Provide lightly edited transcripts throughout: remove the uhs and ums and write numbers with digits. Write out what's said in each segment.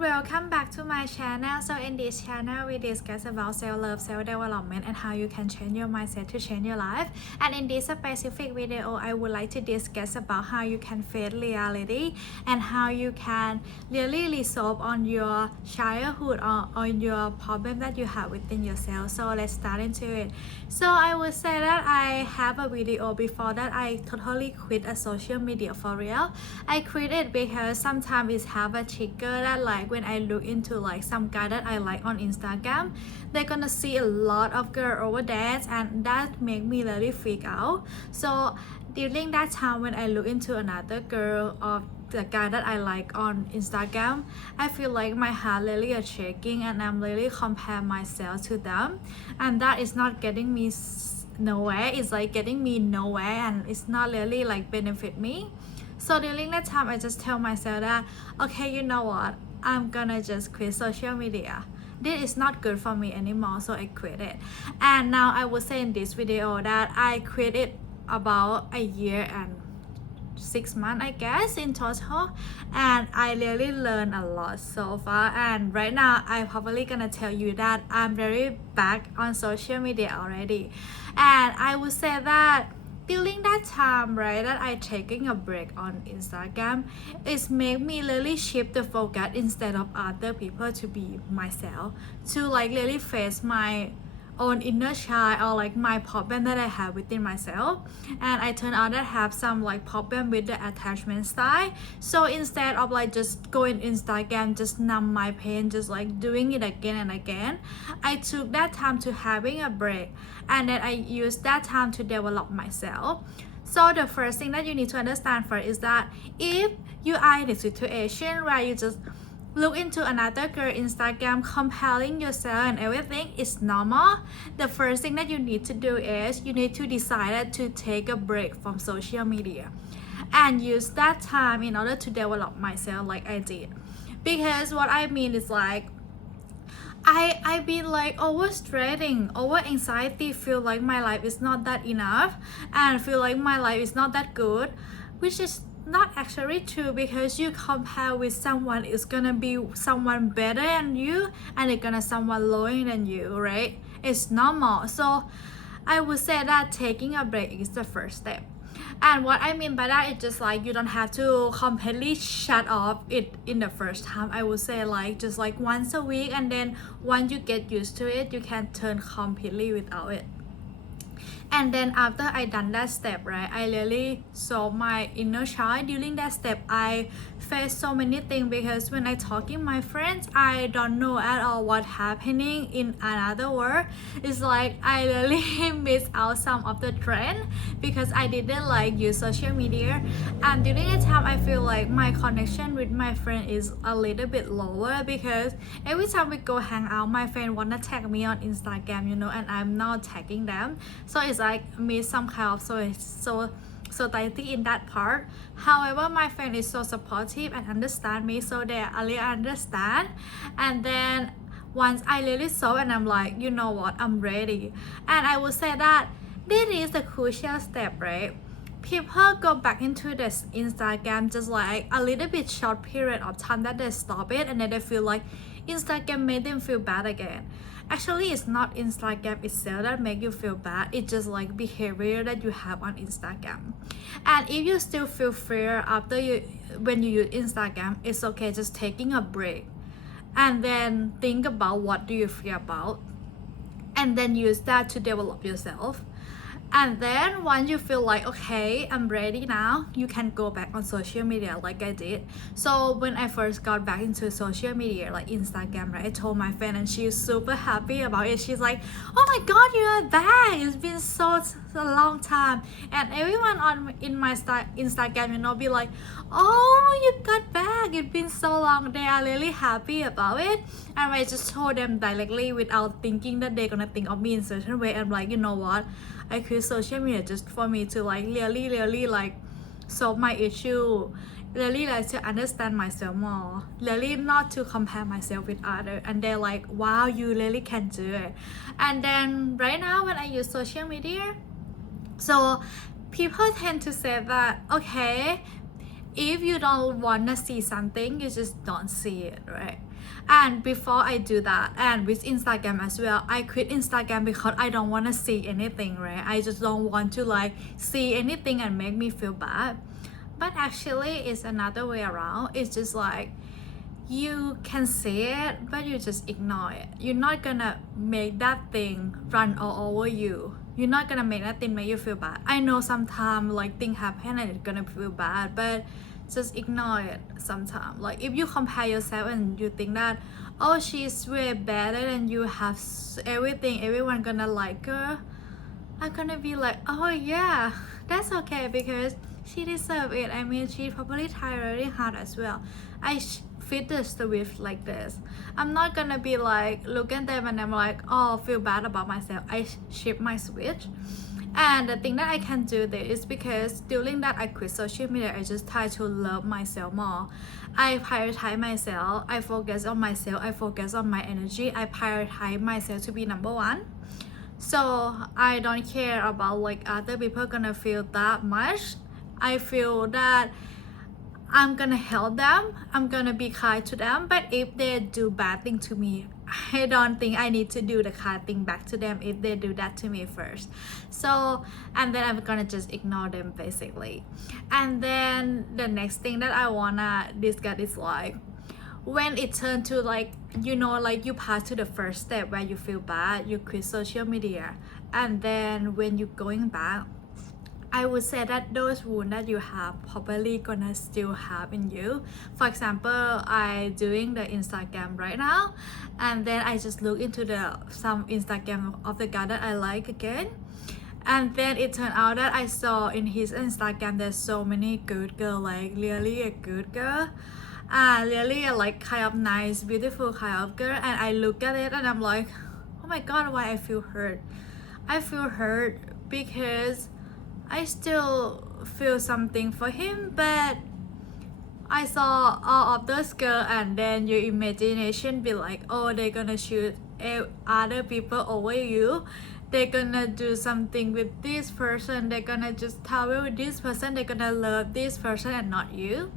welcome back to my channel. So in this channel we discuss about self-love, self-development and how you can change your mindset to change your life. And in this specific video I would like to discuss about how you can face reality and how you can really resolve on your childhood or on your problem that you have within yourself. So let's start into it. So I would say that I have a video before that I totally quit a social media for real. I quit it because sometimes it have a trigger that like when I look into like some guy that I like on Instagram, they're gonna see a lot of girl over there and that make me really freak out. So during that time when I look into another girl or the guy that I like on Instagram, I feel like my heart really is shaking and I'm really compare myself to them, and that is not getting me nowhere. It's like getting me nowhere and it's not really like benefit me. So during that time I just tell myself that okay, you know what, I'm gonna just quit social media. This is not good for me anymore, so I quit it. And now I would say in this video that I quit it about a year and 6 months I guess in total, and I really learned a lot so far. And right now I'm probably gonna tell you that I'm very back on social media already. And I would say that during that time, right, that I taking a break on Instagram, it's made me really shift the focus instead of other people to be myself, to like really face my own inner child or like my problem that I have within myself. And I turned out that I have some like problem with the attachment style. So instead of like just going Instagram, just numb my pain, just like doing it again and again, I took that time to having a break, and then I used that time to develop myself. So the first thing that you need to understand first is that if you are in a situation where you just look into another girl Instagram, comparing yourself and everything is normal, the first thing that you need to do is you need to decide to take a break from social media and use that time in order to develop myself like I did. Because what I mean is like I've been like over stressing, over anxiety, feel like my life is not that enough and feel like my life is not that good, which is not actually true, because you compare with someone is gonna be someone better than you and it's gonna someone lower than you, right? It's normal. So I would say that taking a break is the first step. And what I mean by that is just like you don't have to completely shut off it in the first time. I would say like just like once a week, and then once you get used to it you can turn completely without it. And then after I done that step, right, I really saw my inner child. During that step I faced so many things, because when I talk to my friends I don't know at all what's happening in another world. It's like I really miss out some of the trend because I didn't like use social media. And during that time I feel like my connection with my friend is a little bit lower, because every time we go hang out my friend wanna tag me on Instagram, you know, and I'm not tagging them. So it's like me some kind of so tightly in that part. However, my friend is so supportive and understand me, so they really understand. And then once I really saw and I'm like, you know what, I'm ready. And I would say that this is the crucial step, right? People go back into this Instagram just like a little bit short period of time that they stop it, and then they feel like Instagram made them feel bad again. Actually it's not Instagram itself that make you feel bad, it's just like behavior that you have on Instagram. And if you still feel fear after when you use Instagram, it's okay, just taking a break and then think about what do you fear about, and then use that to develop yourself. And then once you feel like okay, I'm ready now, you can go back on social media like I did. So when I first got back into social media like Instagram, right, I told my friend and she's super happy about it. She's like, oh my god, you are back, it's been so long time. And everyone on in my Instagram, you know, be like, oh, you got back, it's been so long. They are really happy about it. And I just told them directly without thinking that they're gonna think of me in a certain way. I'm like, you know what, I quit social media just for me to like really like solve my issue, really like to understand myself more, really not to compare myself with others. And they're like, wow, you really can do it. And then right now when I use social media, so people tend to say that okay, if you don't want to see something you just don't see it, right? And before I do that, and with Instagram as well, I quit Instagram because I don't want to see anything, right? I just don't want to like see anything and make me feel bad. But actually it's another way around. It's just like you can see it, but you just ignore it. You're not gonna make that thing run all over you. You're not gonna make that thing make you feel bad. I know sometimes like things happen and it's gonna feel bad, but just ignore it sometimes. Like if you compare yourself and you think that, oh, she's way better than you, have everything, everyone gonna like her, I'm gonna be like, oh yeah, that's okay because she deserves it. I mean, she probably tried really hard as well. I fit the switch like this. I'm not gonna be like look at them and I'm like, oh, feel bad about myself. I shift my switch. And the thing that I can do this is because during that I quit social media, I just try to love myself more. I prioritize myself. I focus on myself. I focus on my energy. I prioritize myself to be number one. So I don't care about like other people gonna feel that much. I feel that I'm gonna help them, I'm gonna be kind to them, but if they do bad thing to me, I don't think I need to do the kind thing back to them if they do that to me first. So, and then I'm gonna just ignore them basically. And then the next thing that I wanna discuss is like, when it turned to like, you know, like you pass to the first step where you feel bad, you quit social media, and then when you're going back, I would say that those wounds that you have probably gonna still have in you. For example, I doing the Instagram right now, and then I just look into some Instagram of the guy that I like again, and then it turned out that I saw in his Instagram there's so many good girl, like really a good girl, really a like kind of nice, beautiful kind of girl, and I look at it and I'm like, oh my god, why I feel hurt? I feel hurt because I still feel something for him, but I saw all of those girls and then your imagination be like, oh, they're gonna shoot other people over you, they're gonna do something with this person, they're gonna just travel with this person, they're gonna love this person and not you.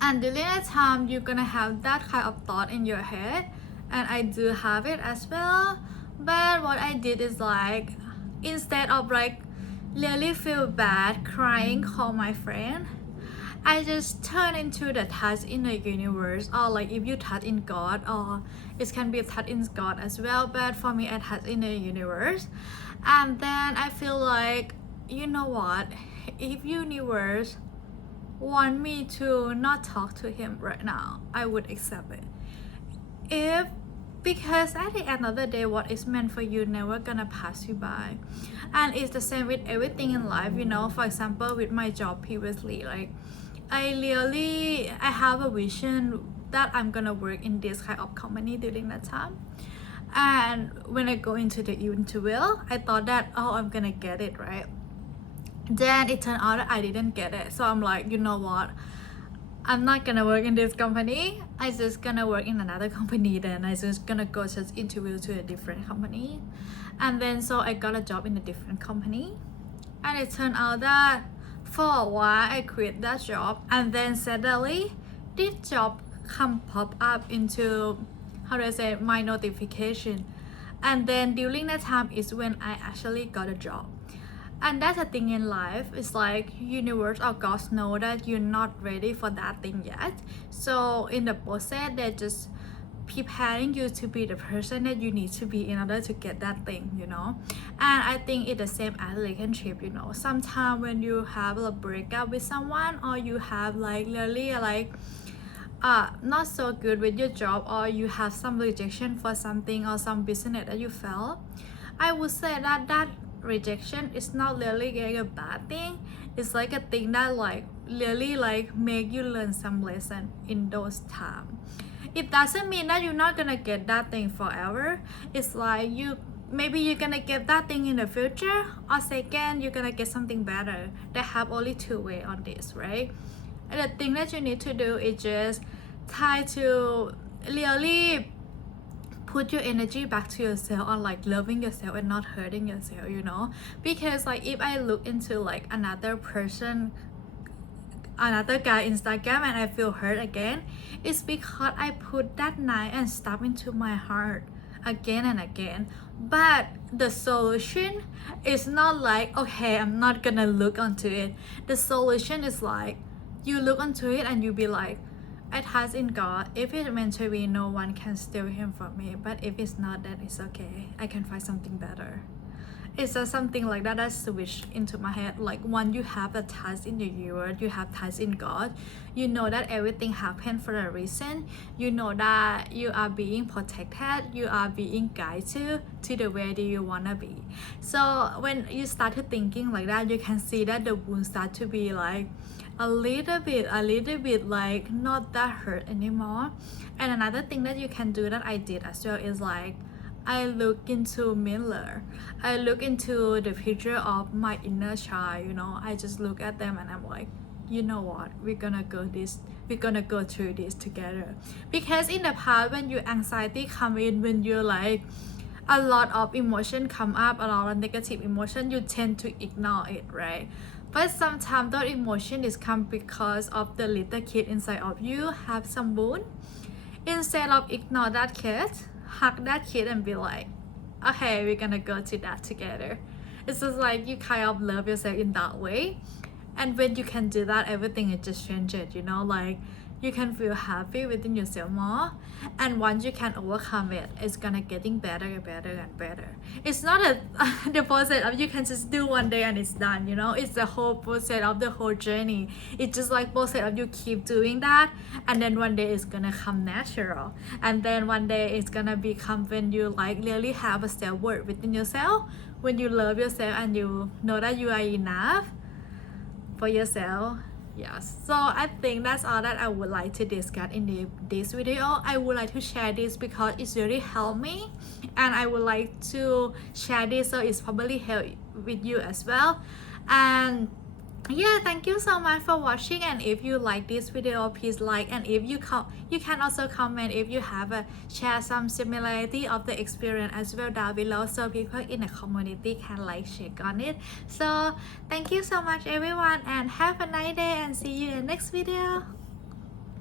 And during that time you're gonna have that kind of thought in your head, and I do have it as well. But what I did is like, instead of like really feel bad, crying, call my friend, I just turn into the touch in the universe, or like if you touch in God, or it can be a touch in God as well, but for me I touch in the universe. And then I feel like, you know what, if universe want me to not talk to him right now, I would accept it. Because at the end of the day, what is meant for you never gonna pass you by. And it's the same with everything in life, you know. For example, with my job previously, like I have a vision that I'm gonna work in this kind of company during that time. And when I go into the interview, I thought that, oh, I'm gonna get it, right? Then it turned out that I didn't get it. So I'm like, you know what, I'm not gonna work in this company, I just gonna work in another company. Then I just gonna go just interview to a different company. And then so I got a job in a different company, and it turned out that for a while I quit that job, and then suddenly this job pop up into, how do I say, my notification. And then during that time is when I actually got a job. And that's the thing in life, it's like universe or God know that you're not ready for that thing yet. So in the process, they're just preparing you to be the person that you need to be in order to get that thing, you know. And I think it's the same as relationship, you know. Sometimes when you have a breakup with someone, or you have like really like not so good with your job, or you have some rejection for something or some business that you felt, I would say that rejection is not really like a bad thing. It's like a thing that like really like make you learn some lesson in those times. It doesn't mean that you're not gonna get that thing forever. It's like maybe you're gonna get that thing in the future, or second, you're gonna get something better. They have only two ways on this, right? And the thing that you need to do is just try to really put your energy back to yourself on like loving yourself and not hurting yourself, you know. Because like if I look into like another person another guy Instagram and I feel hurt again, it's because I put that knife and stab into my heart again and again. But the solution is not like, okay, I'm not gonna look onto it. The solution is like, you look onto it and you be like, I trust in God. If it's meant to be, no one can steal him from me. But if it's not, then it's okay. I can find something better. It's just something like that that switched into my head. Like when you have a trust in the universe, you have trust in God, you know that everything happened for a reason. You know that you are being protected, you are being guided to the way that you wanna be. So when you start to thinking like that, you can see that the wound start to be like a little bit like not that hurt anymore. And another thing that you can do that I did as well is like, I look into mirror. I look into the picture of my inner child, you know. I just look at them and I'm like, you know what, we're gonna go through this together. Because in the past, when your anxiety come in, when you're like a lot of emotion come up, a lot of negative emotion, you tend to ignore it, right? But sometimes that emotion is come because of the little kid inside of you have some wound. Instead of ignore that kid, hug that kid and be like, okay, we're gonna go to that together. It's just like you kind of love yourself in that way. And when you can do that, everything is just changes, you know, like you can feel happy within yourself more. And once you can overcome it, it's gonna getting better and better and better. It's not a the process of you can just do one day and it's done, you know. It's the whole process of the whole journey. It's just like process of you keep doing that, and then one day it's gonna come natural, and then one day it's gonna become when you like really have a self-worth within yourself, when you love yourself and you know that you are enough for yourself. Yes, so I think that's all that I would like to discuss in this video. I would like to share this because it's really helped me, and I would like to share this so it's probably help with you as well. And yeah, thank you so much for watching, and if you like this video, please like, and if you can also comment if you have share some similarity of the experience as well down below, so people in the community can like check on it. So thank you so much everyone, and have a nice day, and see you in the next video.